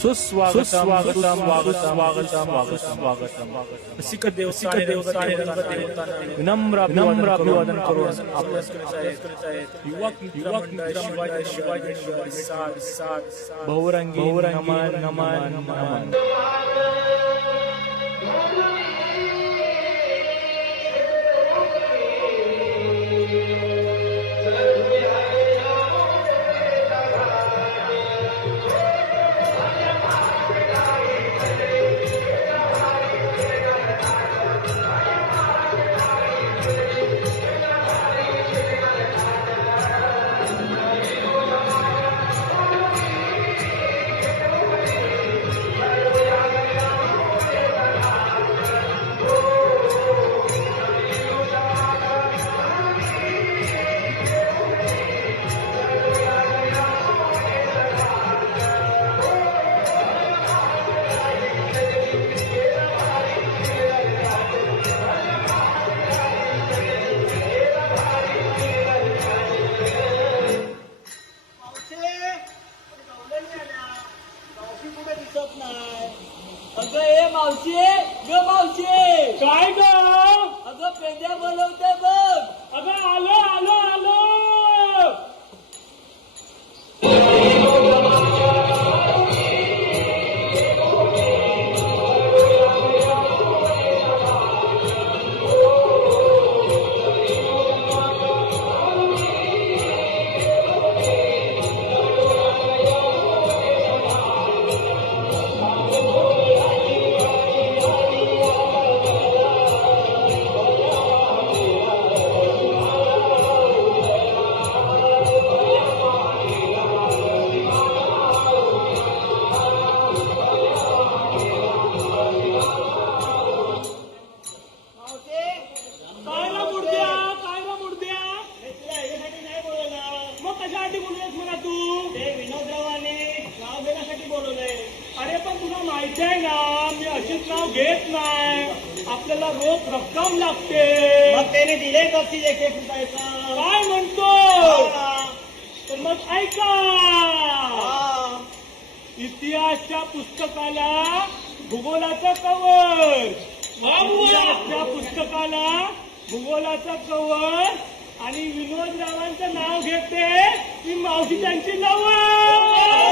सुस्वागतम स्वागतम स्वागतम स्वागतम स्वागतम सिक देवता विनम्र अभिवादन करून युवक शिवाजी बहुरंगी नमन नमन नमन. अगं ए मावशी ग मावशी काय ग? अगं पेंड्या बोलवते बघ. अगं आलो आलो आलो. अरे पण तुला माहिती आहे ना, मी अशीच नाव घेत नाही. आपल्याला रोख रक्कम लागते. मग त्याने दिले बक्षीस 1 रुपयाचा. काय म्हणतो? तर मग ऐका, इतिहासच्या पुस्तकाला भूगोलाचं कवर, इतिहासच्या पुस्तकाला भूगोलाचं कवर आणि विनोदरावांचं नाव घेते ती मावशी त्यांची नवं.